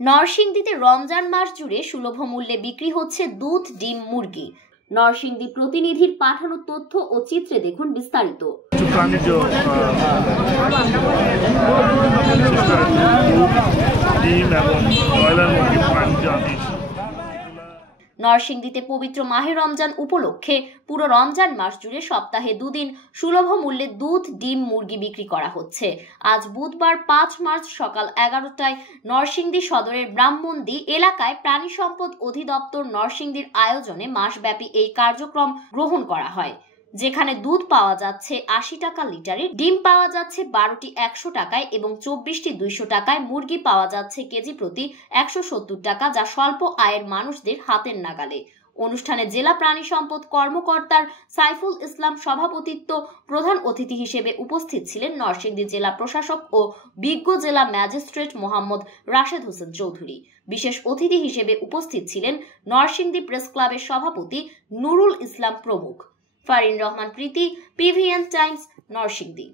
নরসিংদীতে রমজান মাস জুড়ে সুলভ মূল্যে বিক্রি হচ্ছে দুধ, ডিম, মুরগি। নরসিংদী প্রতিনিধির পাঠানো তথ্য ও চিত্রে দেখুন বিস্তারিত। নরসিংদীতে পবিত্র মাহে রমজান উপলক্ষে পুরো রমজান মাস জুড়ে সপ্তাহে দুদিন সুলভ মূল্যে দুধ, ডিম, মুরগি বিক্রি করা হচ্ছে। আজ বুধবার 5 মার্চ সকাল 11টায় নরসিংদী সদরের ব্রাহ্মণদী এলাকায় প্রাণী সম্পদ অধিদপ্তর নরসিংদীর আয়োজনে মাসব্যাপী এই কার্যক্রম গ্রহণ করা হয়, যেখানে দুধ পাওয়া যাচ্ছে 80 টাকা লিটারে, ডিম পাওয়া যাচ্ছে 12টি 100 টাকায় এবং 24টি 200 টাকায়, মুরগি পাওয়া যাচ্ছে কেজি প্রতি 170 টাকা, যা স্বল্প আয়ের মানুষদের হাতের নাগালে। অনুষ্ঠানে জেলা প্রাণী সম্পদ কর্মকর্তার সাইফুল ইসলাম সভাপতিত্ব, প্রধান অতিথি হিসেবে উপস্থিত ছিলেন নরসিংদী জেলা প্রশাসক ও বিজ্ঞ জেলা ম্যাজিস্ট্রেট মোহাম্মদ রাশেদ হোসেন চৌধুরী। বিশেষ অতিথি হিসেবে উপস্থিত ছিলেন নরসিংদী প্রেস ক্লাবের সভাপতি নুরুল ইসলাম প্রমুখ। ফারিন রহমান প্রীতি, PVN টাইমস, নরসিংদী।